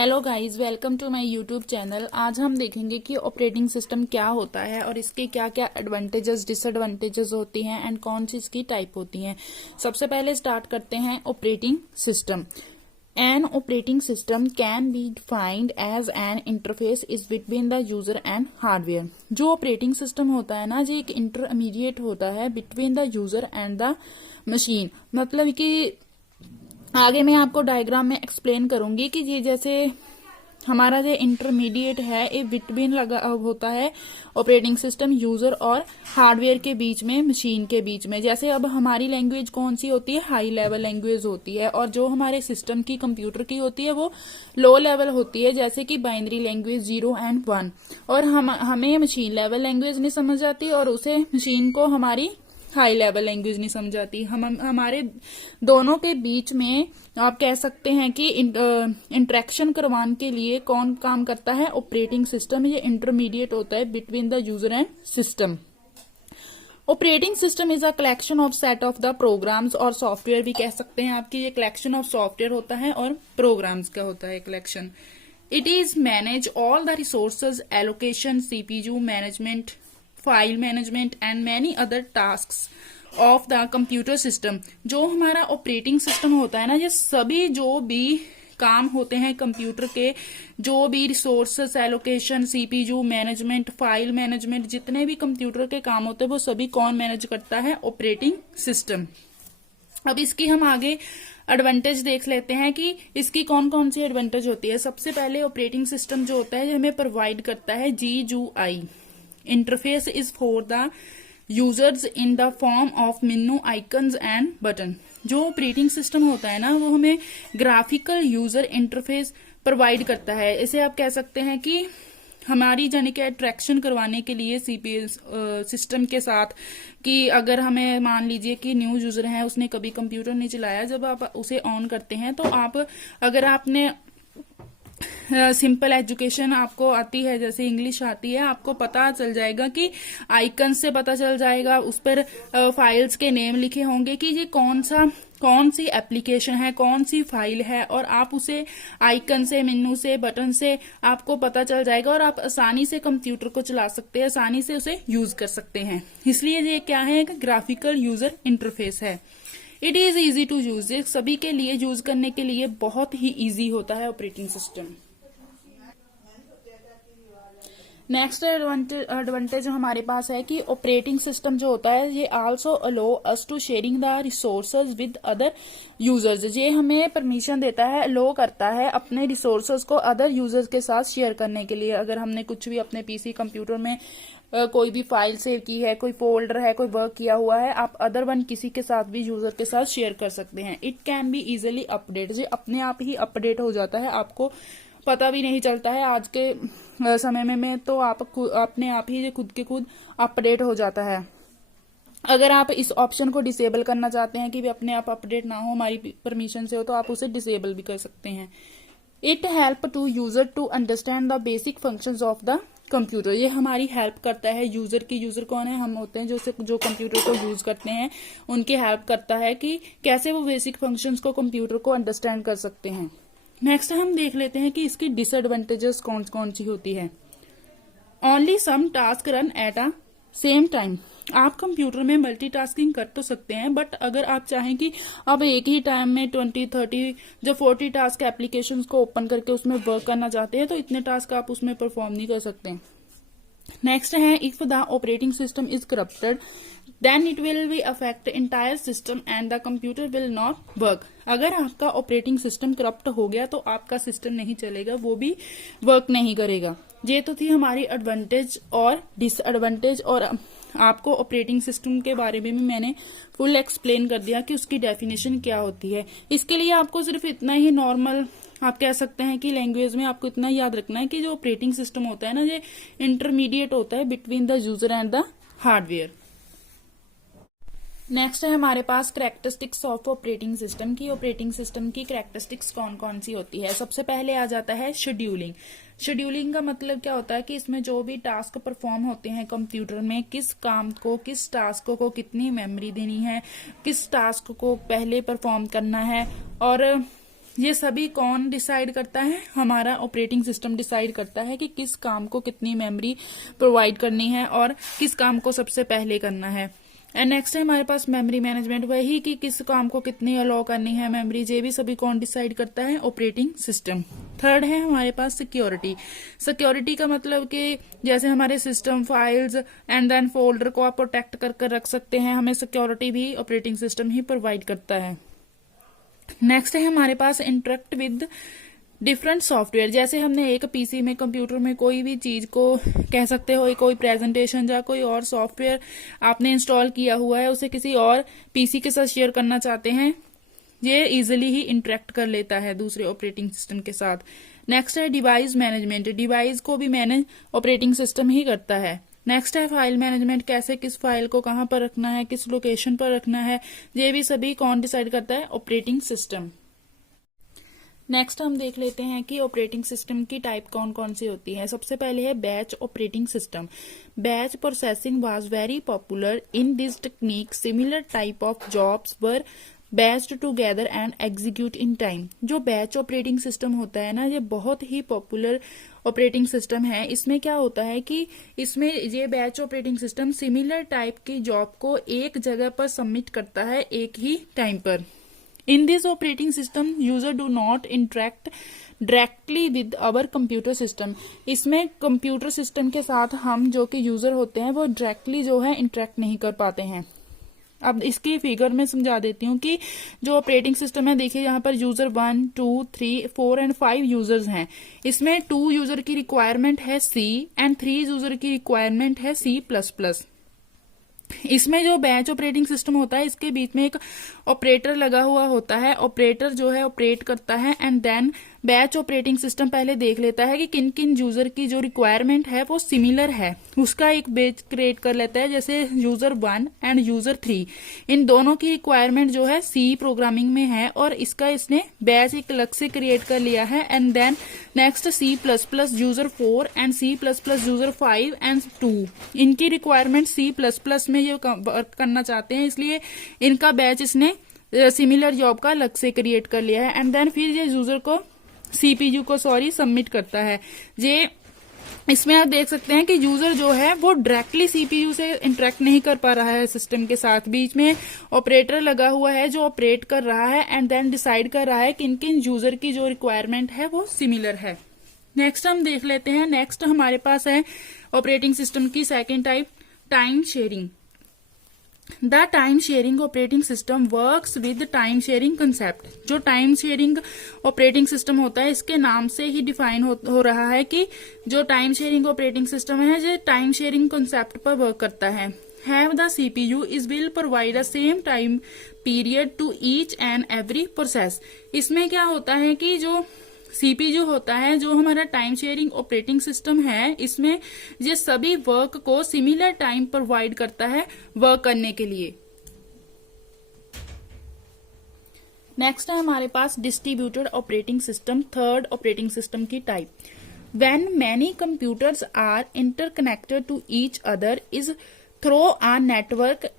Hello guys, welcome to my YouTube channel. आज हम देखेंगे कि ऑपरेटिंग सिस्टम क्या होता है और इसके क्या क्या एडवांटेजेस डिसएडवांटेजेस होती हैं एंड कौन सी इसकी टाइप होती हैं। सबसे पहले स्टार्ट करते हैं operating system. An operating system can be defined as an interface is between the user and hardware. जो ऑपरेटिंग सिस्टम होता है ना, ये एक इंटरमीडिएट होता है between the user and the machine. मतलब कि आगे मैं आपको डायग्राम में एक्सप्लेन करूंगी कि ये जैसे हमारा जो इंटरमीडिएट है ये बिटवीन लगा होता है ऑपरेटिंग सिस्टम यूजर और हार्डवेयर के बीच में, मशीन के बीच में। जैसे अब हमारी लैंग्वेज कौन सी होती है, हाई लेवल लैंग्वेज होती है, और जो हमारे सिस्टम की कंप्यूटर की होती है वो लो लेवल होती है, जैसे कि बाइनरी लैंग्वेज 0 एंड 1। और हमें मशीन लेवल लैंग्वेज नहीं समझ आती और उसे मशीन को हमारी हाई लेवल लैंग्वेज नहीं समझाती। हमारे दोनों के बीच में आप कह सकते हैं कि इंटरेक्शन करवाने के लिए कौन काम करता है, ऑपरेटिंग सिस्टम। ये इंटरमीडिएट होता है between the user and system. Operating system is a collection of set of the programs, और सॉफ्टवेयर भी कह सकते हैं आपकी। ये कलेक्शन ऑफ सॉफ्टवेयर होता है और प्रोग्राम्स का होता है collection. It is manage all the resources, allocation, CPU management, file management and many other task of the computer system. जो हमारा ऑपरेटिंग सिस्टम होता है ना, ये सभी जो भी काम होते हैं कंप्यूटर के, जो भी resources, allocation, CPU management, file management, जितने भी कंप्यूटर के काम होते हैं वो सभी कौन मैनेज करता है, ऑपरेटिंग सिस्टम। अब इसकी हम आगे एडवांटेज देख लेते हैं कि इसकी कौन कौन सी एडवांटेज होती है। सबसे पहले ऑपरेटिंग सिस्टम जो होता है ये हमें प्रोवाइड करता है GUI interface is for the users in the form of menu, icons and button. जो ऑपरेटिंग सिस्टम होता है ना, वो हमें ग्राफिकल यूजर इंटरफेस प्रोवाइड करता है। इसे आप कह सकते हैं कि हमारी यानी कि अट्रैक्शन करवाने के लिए सीपीयू सिस्टम के साथ, कि अगर हमें मान लीजिए कि न्यू यूजर है, उसने कभी कंप्यूटर नहीं चलाया, जब आप उसे ऑन करते हैं तो अगर आपने सिंपल एजुकेशन आपको आती है, जैसे इंग्लिश आती है, आपको पता चल जाएगा कि आइकन से पता चल जाएगा, उस पर फाइल्स के नेम लिखे होंगे कि ये कौन सी एप्लीकेशन है, कौन सी फाइल है, और आप उसे आइकन से, मेनू से, बटन से आपको पता चल जाएगा और आप आसानी से कंप्यूटर को चला सकते हैं, आसानी से उसे यूज कर सकते हैं। इसलिए ये क्या है, एक ग्राफिकल यूजर इंटरफेस है। It is easy to use, सभी के लिए यूज करने के लिए बहुत ही इजी होता है ऑपरेटिंग सिस्टम। नेक्स्ट एडवांटेज हमारे पास है कि ऑपरेटिंग सिस्टम जो होता है ये also allow us to sharing the resources with other users. ये हमें परमिशन देता है, अलो करता है अपने रिसोर्सेज को अदर यूजर्स के साथ शेयर करने के लिए। अगर हमने कुछ भी अपने पीसी कंप्यूटर में कोई भी फाइल सेव की है, कोई फोल्डर है, कोई वर्क किया हुआ है, आप अदर वन किसी के साथ भी, यूजर के साथ शेयर कर सकते हैं। It can be easily update, ये अपने आप ही अपडेट हो जाता है, आपको पता भी नहीं चलता है। आज के समय में तो आप अपने आप ही खुद के खुद अपडेट हो जाता है। अगर आप इस ऑप्शन को डिसेबल करना चाहते हैं कि भी अपने आप अपडेट ना हो, हमारी परमिशन से हो, तो आप उसे डिसेबल भी कर सकते हैं। It help to user to understand the basic functions of the computer. ये हमारी हेल्प करता है यूजर की। यूजर कौन है, हम होते हैं जो कंप्यूटर को यूज करते हैं, उनकी हेल्प करता है कि कैसे वो बेसिक फंक्शंस को, कंप्यूटर को अंडरस्टैंड कर सकते हैं। नेक्स्ट हम देख लेते हैं कि इसकी डिसएडवांटेजेस कौन कौन सी होती है। Only some task run at a same time. आप कंप्यूटर में मल्टीटास्किंग कर तो सकते हैं, बट अगर आप चाहें कि आप एक ही टाइम में 20, 30, जो 40 टास्क एप्लीकेशंस को ओपन करके उसमें वर्क करना चाहते हैं, तो इतने टास्क आप उसमें परफॉर्म नहीं कर सकते। नेक्स्ट है, if the operating system is corrupted then it will be affect entire system and the computer will not work. अगर आपका ऑपरेटिंग सिस्टम करप्ट हो गया तो आपका सिस्टम नहीं चलेगा, वो भी वर्क नहीं करेगा। ये तो थी हमारी एडवांटेज और डिसएडवांटेज, और आपको ऑपरेटिंग सिस्टम के बारे में भी मैंने फुल एक्सप्लेन कर दिया कि उसकी डेफिनेशन क्या होती है। इसके लिए आपको सिर्फ इतना ही नॉर्मल आप कह सकते हैं कि लैंग्वेज में आपको इतना याद रखना है कि जो ऑपरेटिंग सिस्टम होता है ना, ये इंटरमीडिएट होता है between the user and the hardware. Next है हमारे पास कैरेक्टरिस्टिक्स ऑफ ऑपरेटिंग सिस्टम की। ऑपरेटिंग सिस्टम की कैरेक्टरिस्टिक्स कौन कौन सी होती है। सबसे पहले आ जाता है शेड्यूलिंग। शेड्यूलिंग का मतलब क्या होता है कि इसमें जो भी टास्क परफॉर्म होते हैं कंप्यूटर में, किस काम को, किस टास्क को कितनी मेमोरी देनी है, किस टास्क को पहले परफॉर्म करना है, और ये सभी कौन डिसाइड करता है? हमारा ऑपरेटिंग सिस्टम डिसाइड करता है कि किस काम को कितनी मेमोरी प्रोवाइड करनी है और किस काम को सबसे पहले करना है। एंड नेक्स्ट है हमारे पास मेमोरी मैनेजमेंट, वही कि किस काम को कितनी अलाउ करनी है मेमोरी, ये भी सभी कौन डिसाइड करता है? Operating system. थर्ड है हमारे पास सिक्योरिटी। सिक्योरिटी का मतलब कि जैसे हमारे system files and then folder को आप प्रोटेक्ट कर रख सकते हैं, हमें सिक्योरिटी भी ऑपरेटिंग सिस्टम ही प्रोवाइड करता है। नेक्स्ट है हमारे पास इंटरेक्ट विद डिफरेंट सॉफ्टवेयर। जैसे हमने एक पीसी में, कंप्यूटर में कोई भी चीज को कह सकते हो, कोई प्रेजेंटेशन या कोई और सॉफ्टवेयर आपने इंस्टॉल किया हुआ है, उसे किसी और पीसी के साथ शेयर करना चाहते हैं, ये इजिली ही इंटरेक्ट कर लेता है दूसरे ऑपरेटिंग सिस्टम के साथ। नेक्स्ट है डिवाइस मैनेजमेंट। डिवाइस को भी मैनेज ऑपरेटिंग सिस्टम ही करता है। नेक्स्ट है फाइल मैनेजमेंट, कैसे किस फाइल को कहाँ पर रखना है, किस लोकेशन पर रखना है, ये भी सभी कौन डिसाइड करता है? Operating system. नेक्स्ट हम देख लेते हैं कि ऑपरेटिंग सिस्टम की टाइप कौन कौन सी होती है। सबसे पहले है batch operating system. Batch processing was very popular in this technique. Similar type of jobs were batched together and execute in time. जो बैच ऑपरेटिंग सिस्टम होता है ना, ये बहुत ही पॉपुलर ऑपरेटिंग सिस्टम है। इसमें क्या होता है कि इसमें ये batch operating system similar type की जॉब को एक जगह पर सबमिट करता है एक ही टाइम पर। In this operating system, user do not interact directly with our computer system. इसमें कंप्यूटर सिस्टम के साथ हम जो कि यूजर होते हैं वो डायरेक्टली जो है इंटरेक्ट नहीं कर पाते हैं। अब इसकी फिगर में समझा देती हूँ कि जो ऑपरेटिंग सिस्टम है, देखिए यहाँ पर यूजर 1, 2, 3, 4 एंड 5 यूजर्स हैं। इसमें 2 यूजर की रिक्वायरमेंट है C एंड 3 यूजर की रिक्वायरमेंट है C++। इसमें जो बैच ऑपरेटिंग सिस्टम होता है, इसके बीच में एक ऑपरेटर लगा हुआ होता है। ऑपरेटर जो है ऑपरेट करता है and then batch operating system पहले देख लेता है कि किन किन यूजर की जो रिक्वायरमेंट है वो सिमिलर है, उसका एक बैच क्रिएट कर लेता है। जैसे यूजर 1 एंड यूजर 3, इन दोनों की रिक्वायरमेंट जो है C प्रोग्रामिंग में है और इसका इसने बैच एक अलग से क्रिएट कर लिया है। And then next C++ user 4 and C++ user 5 and 2, इनकी रिक्वायरमेंट C++ में ये वर्क करना चाहते हैं, इसलिए इनका बैच इसने सिमिलर जॉब का अलग से क्रिएट कर लिया है। एंड देन फिर ये यूजर को सीपीयू को सबमिट करता है। ये इसमें आप देख सकते हैं कि यूजर जो है वो डायरेक्टली सीपीयू से इंटरेक्ट नहीं कर पा रहा है सिस्टम के साथ, बीच में ऑपरेटर लगा हुआ है जो ऑपरेट कर रहा है एंड देन डिसाइड कर रहा है किन किन यूजर की जो रिक्वायरमेंट है वो सिमिलर है। नेक्स्ट हम देख लेते हैं। नेक्स्ट हमारे पास है ऑपरेटिंग सिस्टम की second type, time sharing. The time sharing operating system works with time sharing concept. जो टाइम शेयरिंग ऑपरेटिंग सिस्टम होता है, इसके नाम से ही डिफाइन हो रहा है कि जो टाइम शेयरिंग ऑपरेटिंग सिस्टम है ये टाइम शेयरिंग कंसेप्ट पर वर्क करता है। Have the CPU is will provide a same time period to each and every process. इसमें क्या होता है कि जो सीपीयू होता है, जो हमारा टाइम शेयरिंग ऑपरेटिंग सिस्टम है, इसमें ये सभी वर्क को सिमिलर टाइम प्रोवाइड करता है वर्क करने के लिए। नेक्स्ट है हमारे पास distributed operating system, third operating system की type. When many computers are interconnected to each other is through a network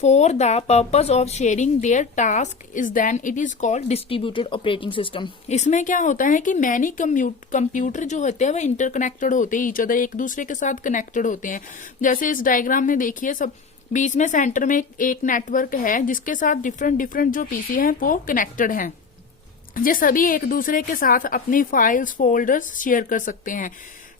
for the purpose of sharing their task is then it is called distributed operating system। इसमें क्या होता है कि many computer जो होते हैं वो इंटरकनेक्टेड होते हैं, ईच अदर एक दूसरे के साथ कनेक्टेड होते हैं। जैसे इस डायग्राम में देखिए, सब बीच में सेंटर में एक नेटवर्क है जिसके साथ डिफरेंट जो पीसी हैं वो कनेक्टेड हैं। ये सभी एक दूसरे के साथ अपनी फाइल्स फोल्डर्स शेयर कर सकते हैं।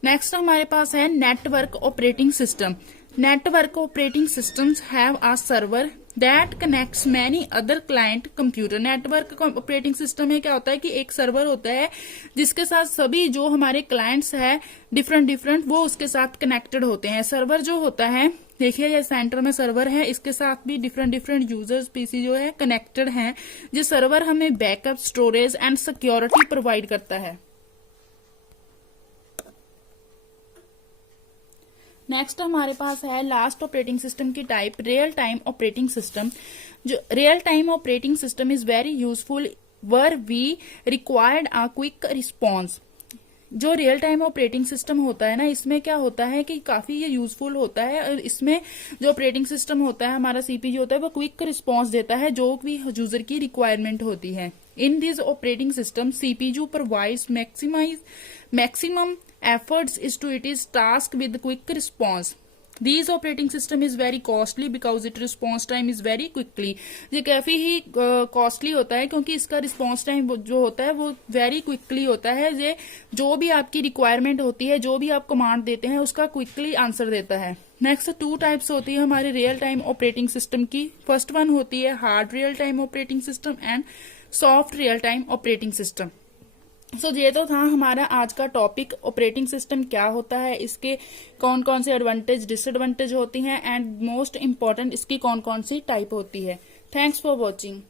नेक्स्ट हमारे पास है network operating system. Network operating systems have a server that connects many other client computer। Network operating system में क्या होता है कि एक सर्वर होता है जिसके साथ सभी जो हमारे क्लाइंट्स है डिफरेंट वो उसके साथ कनेक्टेड होते हैं। सर्वर जो होता है, देखिए ये सेंटर में सर्वर है, इसके साथ भी डिफरेंट यूजर्स पीसी जो है कनेक्टेड हैं। जो सर्वर हमें backup, storage and security provide करता है। नेक्स्ट हमारे पास है लास्ट ऑपरेटिंग सिस्टम की type, real time operating system. जो real time operating system is very useful where we required a quick response. जो रियल टाइम ऑपरेटिंग सिस्टम होता है ना, इसमें क्या होता है कि काफी ये यूजफुल होता है और इसमें जो ऑपरेटिंग सिस्टम होता है, हमारा सीपीयू होता है, वो क्विक रिस्पॉन्स देता है जो भी यूजर की रिक्वायरमेंट होती है। In this operating system, CPU provides maximum efforts is to its task with quick response. These operating system is very costly because its response time is very quickly. ये काफी ही costly होता है क्योंकि इसका response time जो होता है वो वेरी क्विकली होता है। ये जो भी आपकी रिक्वायरमेंट होती है, जो भी आप कमांड देते हैं, उसका क्विकली आंसर देता है। नेक्स्ट 2 टाइप्स होती है हमारे रियल टाइम ऑपरेटिंग सिस्टम की। फर्स्ट वन होती है hard real time operating system and soft real time operating system. So ये तो था हमारा आज का टॉपिक, ऑपरेटिंग सिस्टम क्या होता है, इसके कौन कौन से एडवांटेज डिसएडवांटेज होती हैं, एंड मोस्ट इम्पॉर्टेंट इसकी कौन कौन सी टाइप होती है। Thanks for watching.